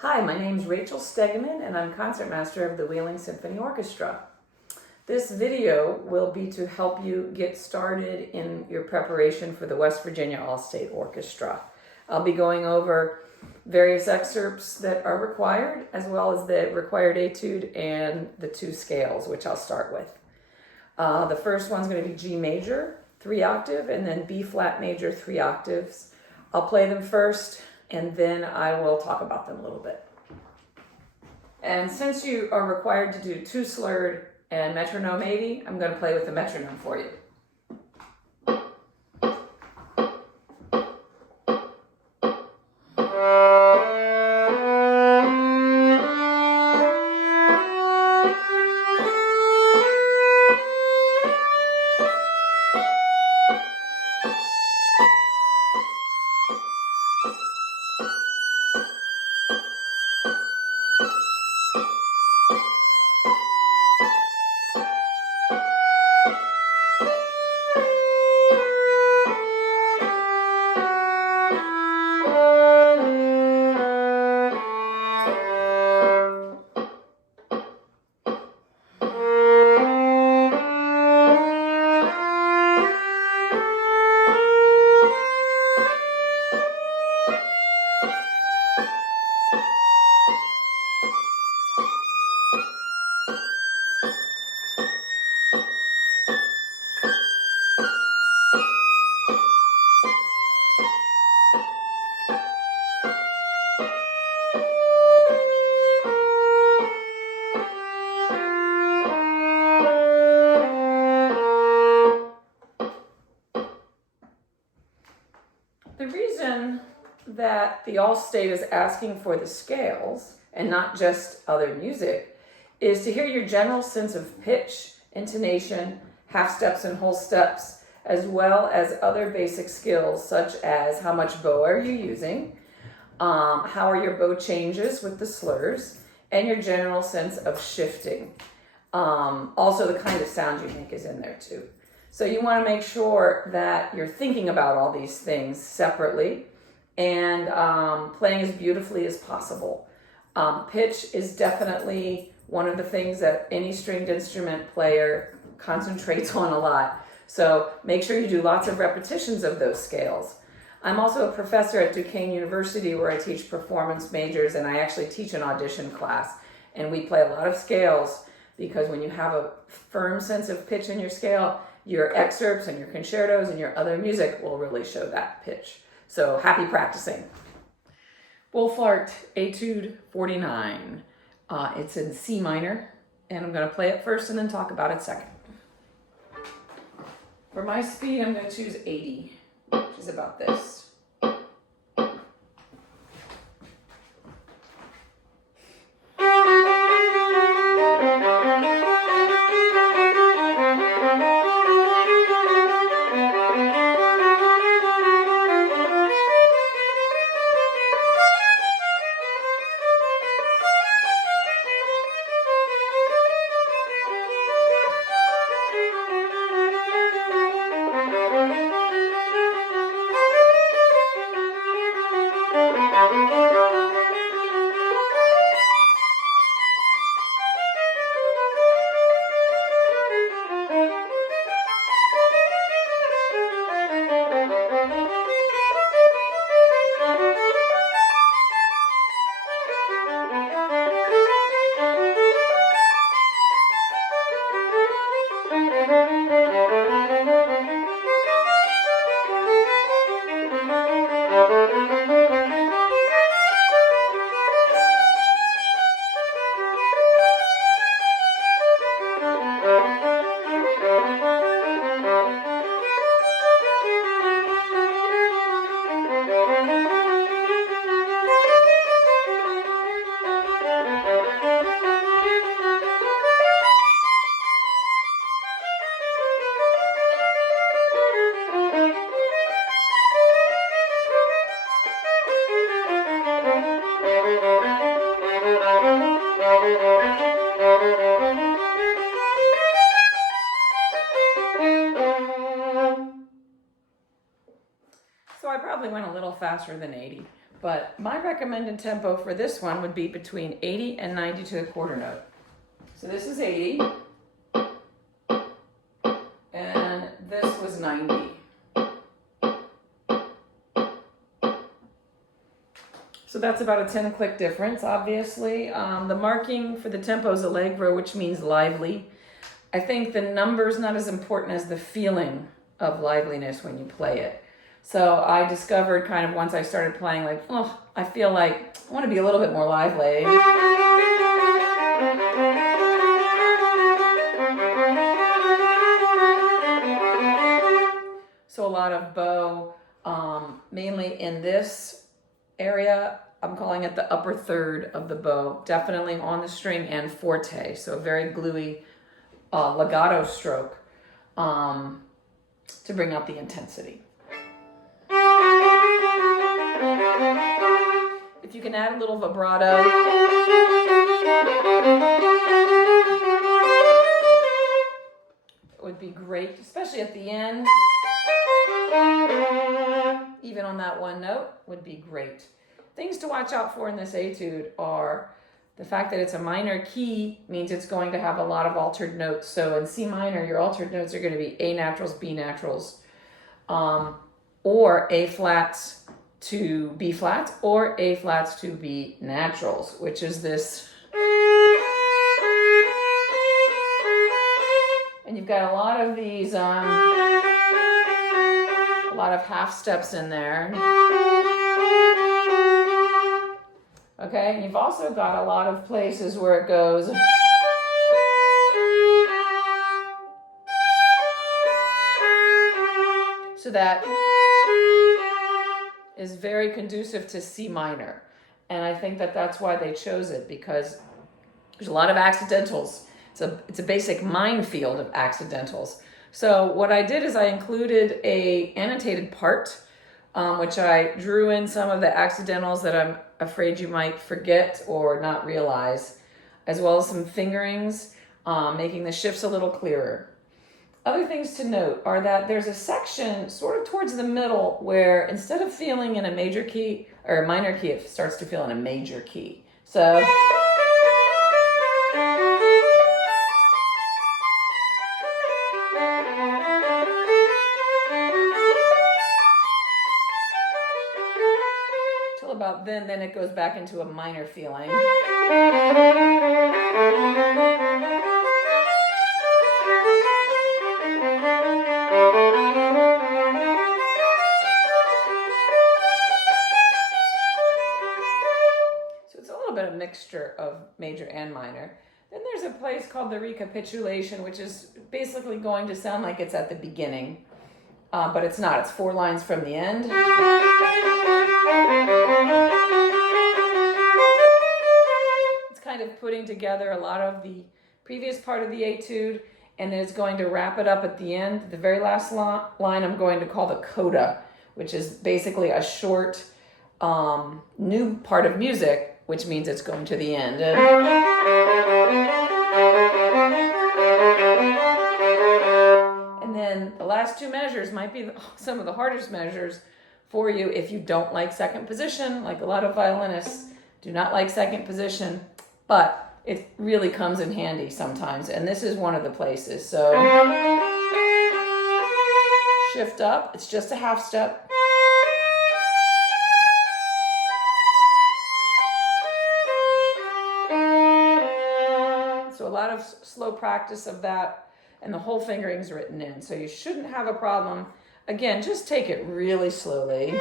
Hi, my name is Rachel Stegeman and I'm concertmaster of the Wheeling Symphony Orchestra. This video will be to help you get started in your preparation for the West Virginia All-State Orchestra. I'll be going over various excerpts that are required, as well as the required etude and the two scales, which I'll start with. The first one's going to be G major, 3 octave, and then B flat major, 3 octaves. I'll play them first, and then I will talk about them a little bit. And since you are required to do 2 slurred and metronome 80, I'm going to play with the metronome for you. The reason that the All-State is asking for the scales and not just other music is to hear your general sense of pitch, intonation, half steps and whole steps, as well as other basic skills such as how much bow are you using, how are your bow changes with the slurs, and your general sense of shifting. Also the kind of sound you make is in there too. So you want to make sure that you're thinking about all these things separately and playing as beautifully as possible. Pitch is definitely one of the things that any stringed instrument player concentrates on a lot. So make sure you do lots of repetitions of those scales. I'm also a professor at Duquesne University where I teach performance majors, and I actually teach an audition class. And we play a lot of scales because when you have a firm sense of pitch in your scale, your excerpts and your concertos and your other music will really show that pitch. So happy practicing. Wolfart Etude 49. It's in C minor, and I'm going to play it first and then talk about it second. For my speed, I'm going to choose 80, which is about this. So I probably went a little faster than 80, But my recommended tempo for this one would be between 80 and 90 to the quarter note. So this is 80, and this was 90. So that's about a 10-click difference, obviously. The marking for the tempo is allegro, which means lively. I think the number's not as important as the feeling of liveliness when you play it. So I discovered kind of once I started playing, like, oh, I feel like I want to be a little bit more lively. So a lot of bow, mainly in this area. I'm calling it the upper third of the bow, definitely on the string and forte. So a very gluey legato stroke to bring out the intensity. If you can add a little vibrato, it would be great, especially at the end. Even on that one note would be great. Things to watch out for in this etude are the fact that it's a minor key means it's going to have a lot of altered notes. So in C minor, your altered notes are going to be A naturals, B naturals, or A flats to B flats, or A flats to B naturals, which is this. And you've got a lot of these, a lot of half steps in there. Okay, and you've also got a lot of places where it goes. So that is very conducive to C minor. And I think that that's why they chose it, because there's a lot of accidentals. It's a basic minefield of accidentals. So what I did is I included a annotated part, which I drew in some of the accidentals that I'm afraid you might forget or not realize, as well as some fingerings, making the shifts a little clearer. Other things to note are that there's a section sort of towards the middle where instead of feeling in a major key or a minor key, it starts to feel in a major key. So till about then it goes back into a minor feeling. Mixture of major and minor. Then there's a place called the recapitulation, which is basically going to sound like it's at the beginning, but it's not. It's 4 lines from the end. It's kind of putting together a lot of the previous part of the etude, and then it's going to wrap it up at the end. The very last line I'm going to call the coda, which is basically a short new part of music, which means it's going to the end. And then the last 2 measures might be some of the hardest measures for you if you don't like second position. Like a lot of violinists do not like second position, but it really comes in handy sometimes. And this is one of the places. So shift up, it's just a half step. A lot of slow practice of that, and the whole fingering's written in, so you shouldn't have a problem. Again, just take it really slowly.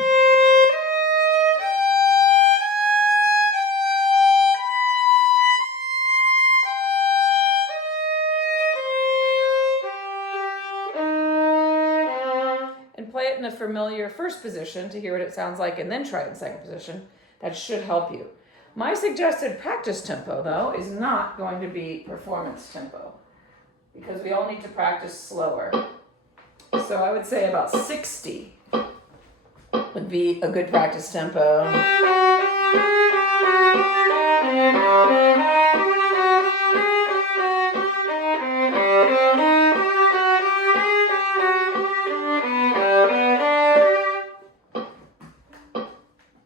And play it in a familiar first position to hear what it sounds like, and then try it in second position. That should help you. My suggested practice tempo, though, is not going to be performance tempo, because we all need to practice slower. So I would say about 60 would be a good practice tempo.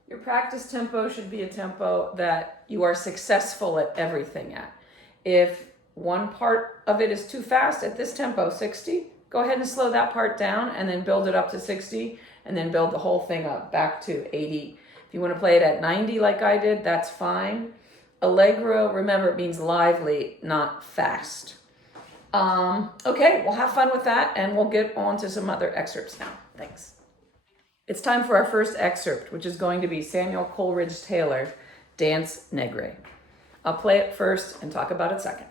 Your Your practice tempo should be a tempo that you are successful at everything at. If one part of it is too fast at this tempo, 60, go ahead and slow that part down and then build it up to 60 and then build the whole thing up back to 80. If you want to play it at 90 like I did, that's fine. Allegro, remember, it means lively, not fast. Okay, we'll have fun with that and we'll get on to some other excerpts now. Thanks. It's time for our first excerpt, which is going to be Samuel Coleridge Taylor, Dance Negrae. I'll play it first and talk about it second.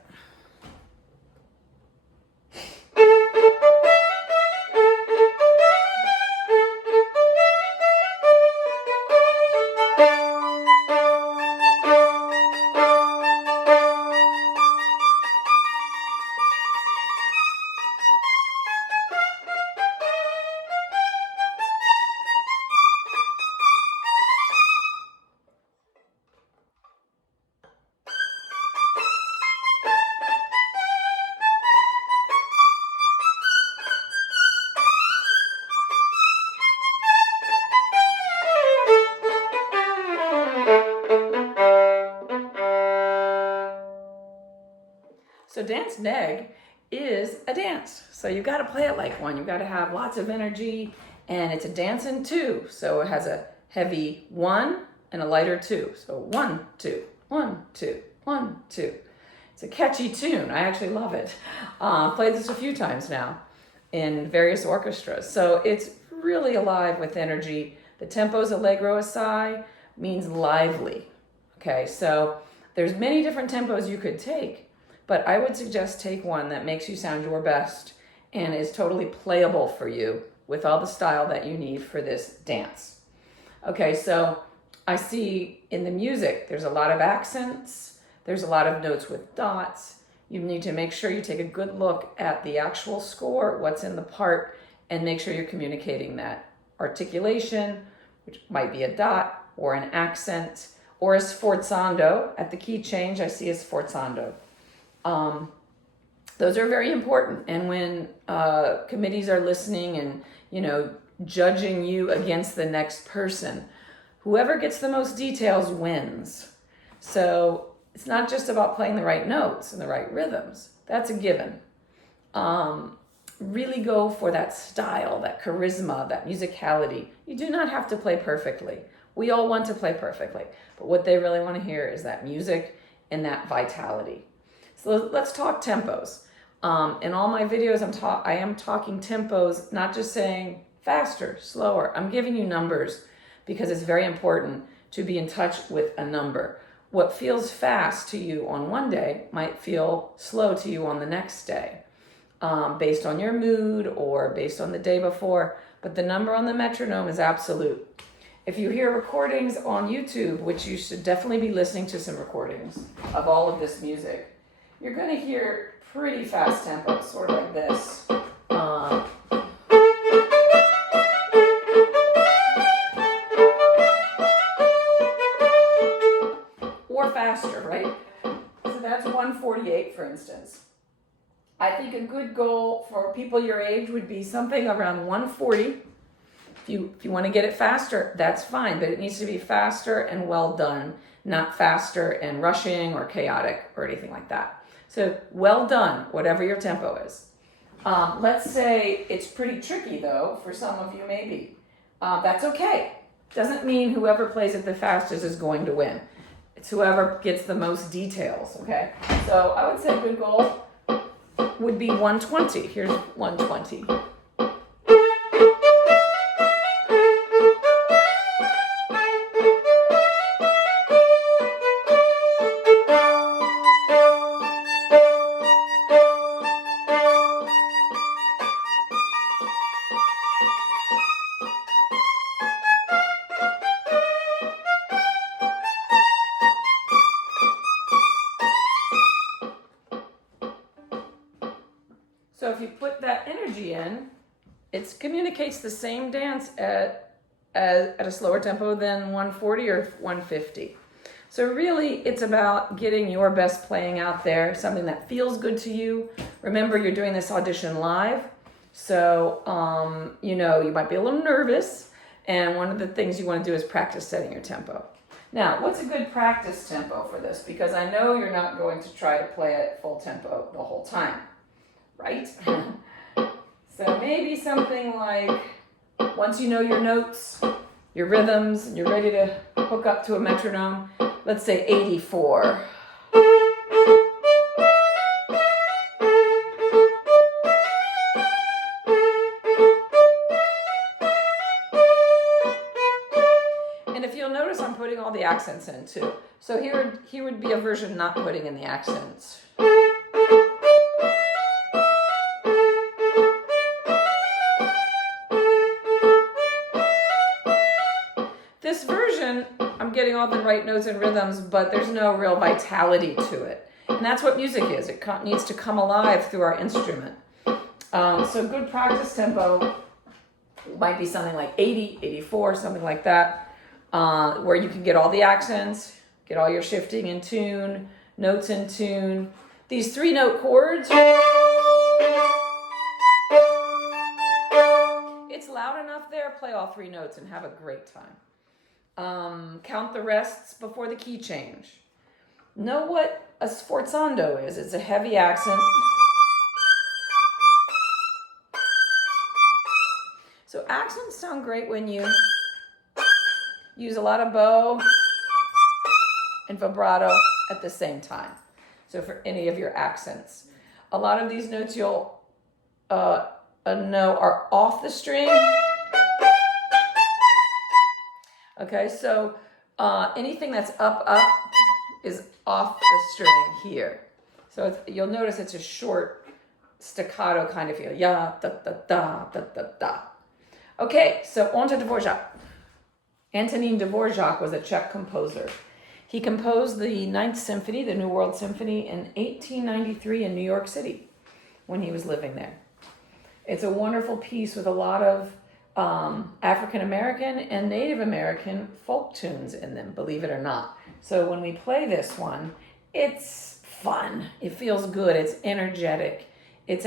So dance neg is a dance. So you got to play it like one. You got to have lots of energy, and it's a dance in two. So it has a heavy 1 and a lighter 2. So 1, 2, 1, 2, 1, 2. It's a catchy tune. I actually love it. I've played this a few times now in various orchestras. So it's really alive with energy. The tempo's allegro assai means lively. Okay, so there's many different tempos you could take. But I would suggest take one that makes you sound your best and is totally playable for you with all the style that you need for this dance. Okay, so I see in the music, there's a lot of accents, there's a lot of notes with dots. You need to make sure you take a good look at the actual score, what's in the part, and make sure you're communicating that. Articulation, which might be a dot or an accent, or a sforzando. At the key change, I see a sforzando. Those are very important. And when committees are listening and, judging you against the next person, whoever gets the most details wins. So it's not just about playing the right notes and the right rhythms. That's a given. Really go for that style, that charisma, that musicality. You do not have to play perfectly. We all want to play perfectly. But what they really want to hear is that music and that vitality. So let's talk tempos. In all my videos, I am talking tempos, not just saying faster, slower. I'm giving you numbers because it's very important to be in touch with a number. What feels fast to you on one day might feel slow to you on the next day, based on your mood or based on the day before. But the number on the metronome is absolute. If you hear recordings on YouTube, which you should definitely be listening to some recordings of all of this music, you're going to hear pretty fast tempos, sort of like this. Or faster, right? So that's 148, for instance. I think a good goal for people your age would be something around 140. If you want to get it faster, that's fine, but it needs to be faster and well done, not faster and rushing or chaotic or anything like that. So well done, whatever your tempo is. Let's say it's pretty tricky though, for some of you maybe. That's okay. Doesn't mean whoever plays it the fastest is going to win. It's whoever gets the most details, okay? So I would say a good goal would be 120. Here's 120. So if you put that energy in, it communicates the same dance at a slower tempo than 140 or 150. So really, it's about getting your best playing out there, something that feels good to you. Remember, you're doing this audition live, so you might be a little nervous, And one of the things you want to do is practice setting your tempo. Now, what's a good practice tempo for this? Because I know you're not going to try to play it full tempo the whole time, right? So maybe something like, once you know your notes, your rhythms, and you're ready to hook up to a metronome, let's say 84. And if you'll notice, I'm putting all the accents in too. So here would be a version not putting in the accents. This version, I'm getting all the right notes and rhythms, but there's no real vitality to it. And that's what music is. It needs to come alive through our instrument. So good practice tempo might be something like 80, 84, something like that. Where you can get all the accents, get all your shifting in tune, notes in tune. These 3-note chords, it's loud enough there, play all 3 notes and have a great time. Count the rests before the key change. Know what a sforzando is. It's a heavy accent. So accents sound great when you use a lot of bow and vibrato at the same time. So for any of your accents. A lot of these notes you'll know are off the string. Okay, so anything that's up is off the string here. So you'll notice it's a short staccato kind of feel. Ya, da, da, da, da, da, da. Okay, so on to Dvorak. Antonín Dvorak was a Czech composer. He composed the Ninth Symphony, the New World Symphony, in 1893 in New York City when he was living there. It's a wonderful piece with a lot of African American and Native American folk tunes in them, believe it or not. So when we play this one, it's fun. It feels good. It's energetic. It's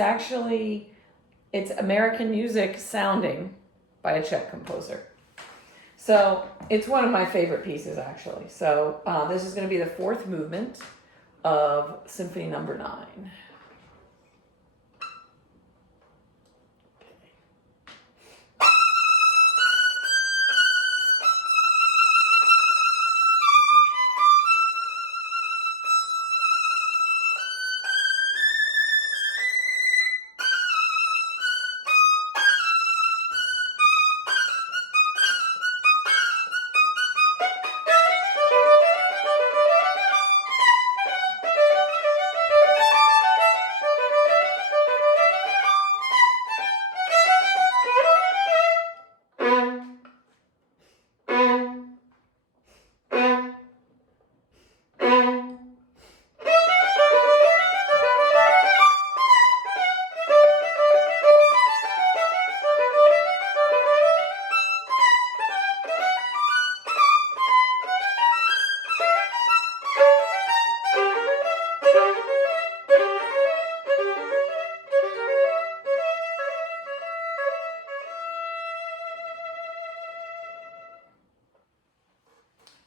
American music sounding by a Czech composer. So it's one of my favorite pieces, actually. So this is going to be the 4th movement of Symphony Number 9.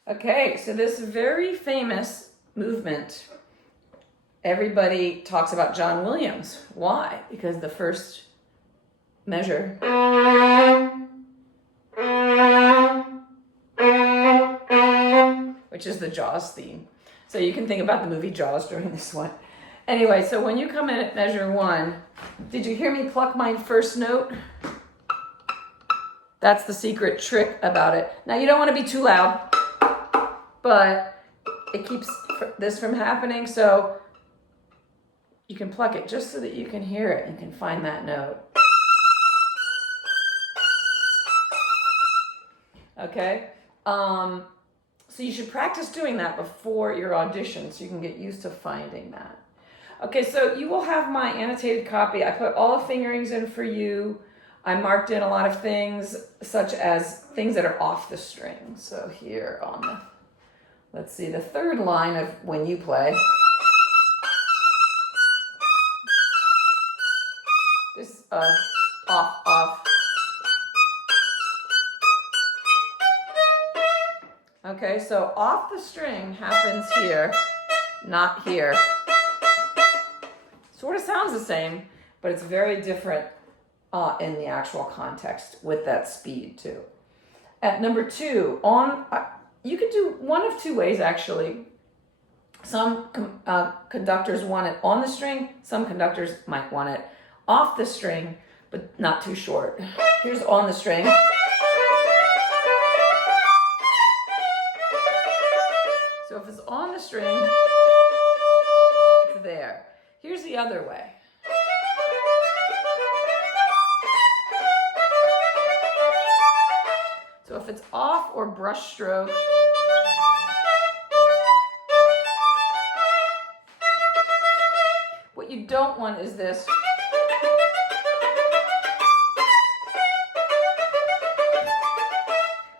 Okay, so this very famous movement, everybody talks about John Williams. Why? Because the first measure which is the Jaws theme. So you can think about the movie Jaws during this one. Anyway, so when you come in at measure 1, did you hear me pluck my first note? That's the secret trick about it. Now you don't want to be too loud, but it keeps this from happening, so you can pluck it just so that you can hear it. You can find that note. Okay? So you should practice doing that before your audition so you can get used to finding that. Okay, so you will have my annotated copy. I put all the fingerings in for you. I marked in a lot of things, such as things that are off the string. So here on the, let's see, the 3rd line of when you play. This off. Okay, so off the string happens here, not here. Sort of sounds the same, but it's very different in the actual context with that speed too. At number 2, on you could do one of two ways actually. Some conductors want it on the string, some conductors might want it off the string, but not too short. Here's on the string. So if it's on the string, it's there. Here's the other way. So if it's off or brush stroke, what you don't want is this.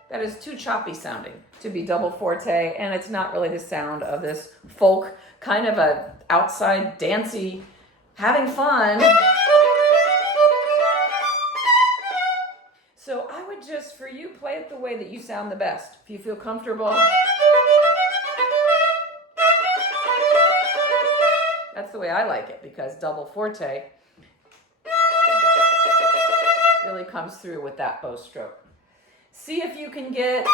That is too choppy sounding to be double forte, and it's not really the sound of this folk, kind of a outside dancey, having fun. So I would just, for you, play it the way that you sound the best. If you feel comfortable, that's the way I like it, because double forte really comes through with that bow stroke. See if you can get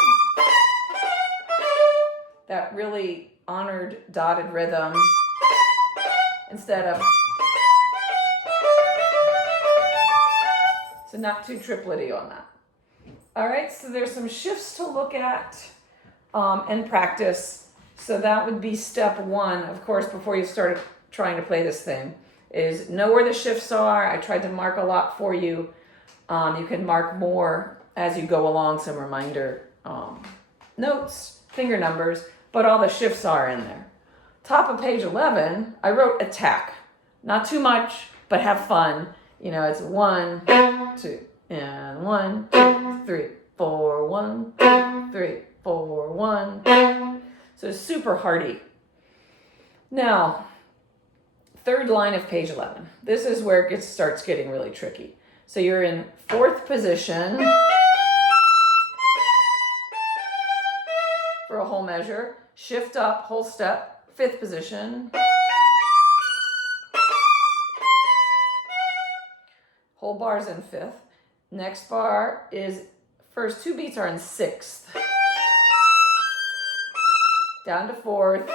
that really honored dotted rhythm instead of, so not too triplety on that. All right, so there's some shifts to look at and practice. So that would be step 1, of course, before you start trying to play this thing, is know where the shifts are. I tried to mark a lot for you. You can mark more as you go along, some reminder notes, finger numbers, but all the shifts are in there. Top of page 11, I wrote attack. Not too much, but have fun. You know, it's 1, 2, and 1, 2, 3, 4, 1, 2, 3, 4, 1. So it's super hearty. Now, third line of page 11. This is where it starts getting really tricky. So you're in 4th position for a whole measure. Shift up, whole step, 5th position. Whole bar's in 5th. Next bar is, first 2 beats are in 6th. Down to 4th.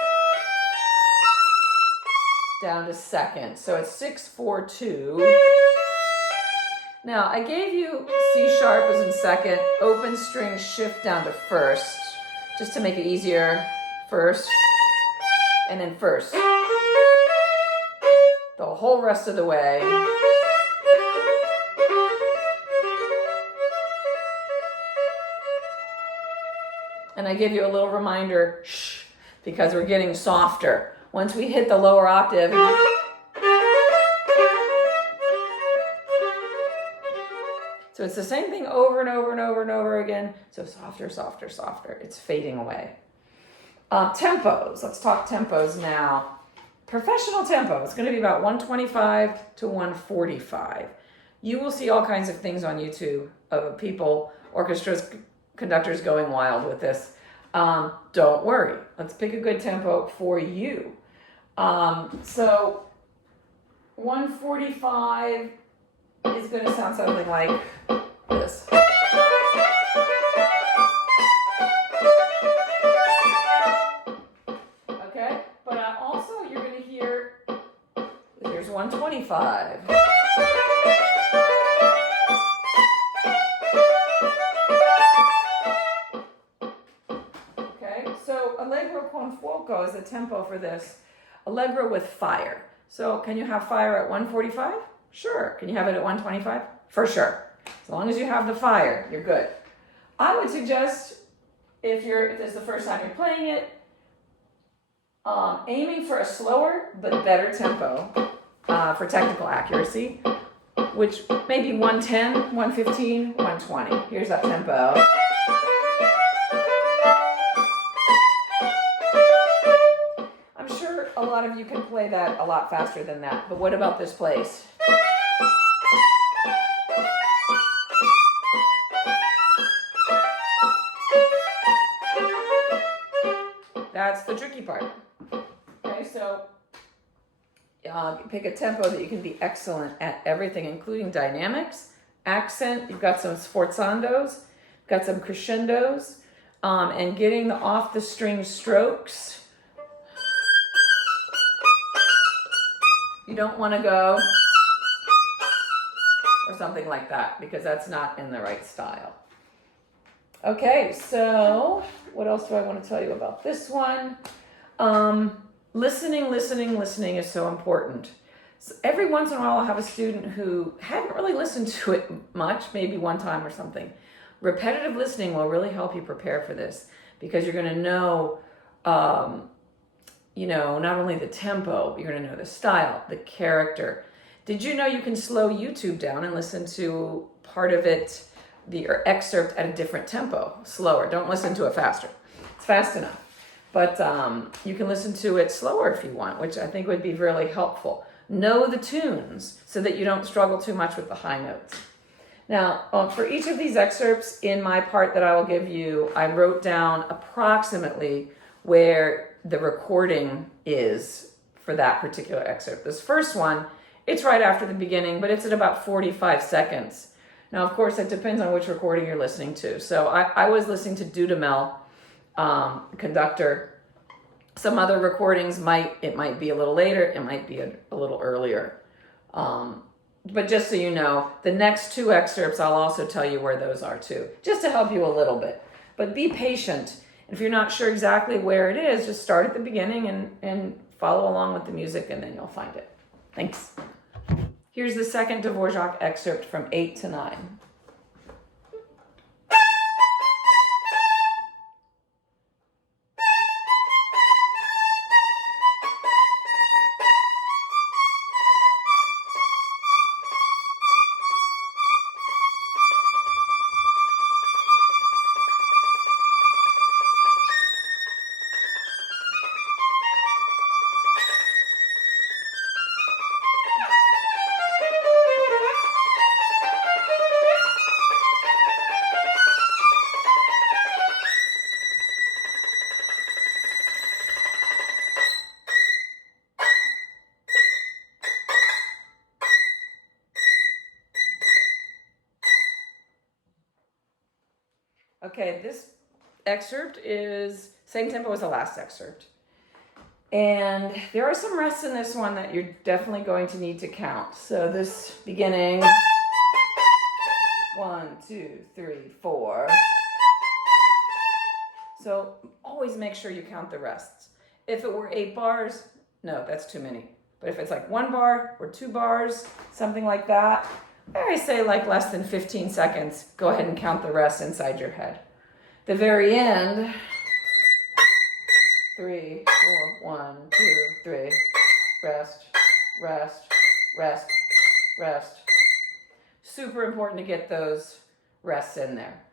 Down to 2nd. So it's 6, 4, 2. Now, I gave you C sharp as in 2nd, open string shift down to 1st, just to make it easier. 1st, and then 1st. The whole rest of the way. And I give you a little reminder, shh, because we're getting softer. Once we hit the lower octave, so it's the same thing over and over and over and over again. So softer, softer, softer. It's fading away. Tempos. Let's talk tempos now. Professional tempo. It's going to be about 125 to 145. You will see all kinds of things on YouTube of people, orchestras, conductors going wild with this. Don't worry. Let's pick a good tempo for you. So 145 is going to sound something like this. Okay, but also you're going to hear, there's 125. Okay, so allegro con fuoco is the tempo for this. Allegro with fire. So can you have fire at 145? Sure. Can you have it at 125? For sure. As long as you have the fire, you're good. I would suggest, if this is the first time you're playing it, aiming for a slower but better tempo for technical accuracy, which may be 110, 115, 120. Here's that tempo. I'm sure a lot of you can play that a lot faster than that, but what about this place? that's the tricky part. Okay, so pick a tempo that you can be excellent at everything, including dynamics, accent. You've got some sforzandos, got some crescendos, and getting the off the string strokes. You don't want to go or something like that because that's not in the right style. Okay, so what else do I want to tell you about this one? Listening is so important. So every once in a while I'll have a student who hadn't really listened to it much, maybe one time or something. Repetitive listening will really help you prepare for this because you're going to know, not only the tempo, you're going to know the style, the character. Did you know you can slow YouTube down and listen to part of it, the excerpt at a different tempo, slower. Don't listen to it faster. It's fast enough. But you can listen to it slower if you want, which I think would be really helpful. Know the tunes so that you don't struggle too much with the high notes. Now, for each of these excerpts in my part that I will give you, I wrote down approximately where the recording is for that particular excerpt. This first one, it's right after the beginning, but it's at about 45 seconds. Now, of course, it depends on which recording you're listening to. So I was listening to Dudamel, conductor. Some other recordings might be a little later, it might be a little earlier. But just so you know, the next two excerpts, I'll also tell you where those are too, just to help you a little bit. But be patient. If you're not sure exactly where it is, just start at the beginning and follow along with the music, and then you'll find it. Thanks. Here's the second Dvorak excerpt from 8 to 9. Okay, this excerpt is same tempo as the last excerpt. And there are some rests in this one that you're definitely going to need to count. So this beginning, 1, 2, 3, 4. So always make sure you count the rests. If it were 8 bars, no, that's too many. But if it's like 1 bar or 2 bars, something like that, I say like less than 15 seconds, go ahead and count the rest inside your head. The very end, 3, 4, 1, 2, 3, rest, rest, rest, rest. Super important to get those rests in there.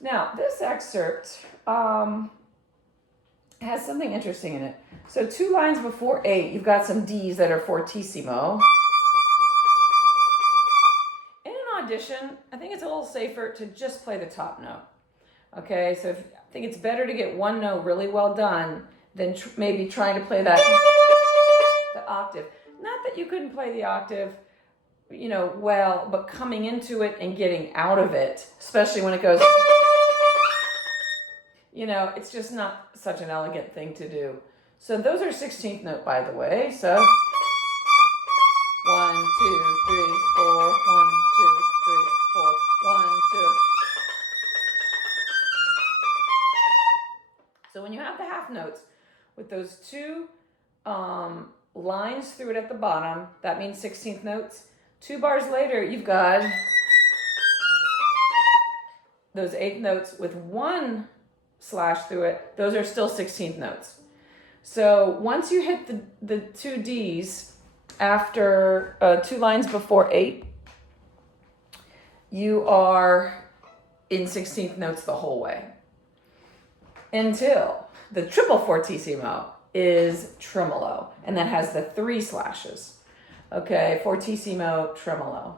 Now, this excerpt has something interesting in it. So 2 lines before 8, you've got some Ds that are fortissimo. Audition, I think it's a little safer to just play the top note. Okay, so I think it's better to get one note really well done than maybe trying to play the octave. Not that you couldn't play the octave, well, but coming into it and getting out of it, especially when it goes, it's just not such an elegant thing to do. So those are 16th note, by the way. So 1, 2, 3, 4, 1, 2, 3, 4, 1, 2. So when you have the half notes with those 2 lines through it at the bottom, that means 16th notes. 2 bars later, you've got those 8th notes with 1 slash through it. Those are still 16th notes. So once you hit the 2 Ds after 2 lines before 8, you are in 16th notes the whole way. Until the triple fortissimo is tremolo, and that has the 3 slashes. Okay, fortissimo, tremolo.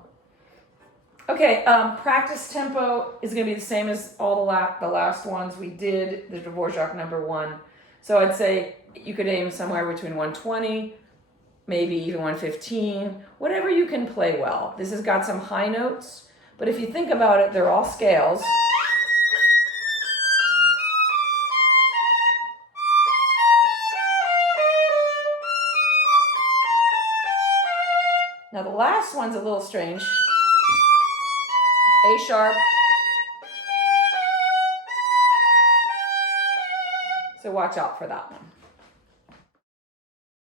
Okay, practice tempo is going to be the same as all the last ones we did, the Dvorak number 1. So I'd say you could aim somewhere between 120, maybe even 115, whatever you can play well. This has got some high notes, but if you think about it, they're all scales. Now the last one's a little strange. A sharp. So watch out for that one.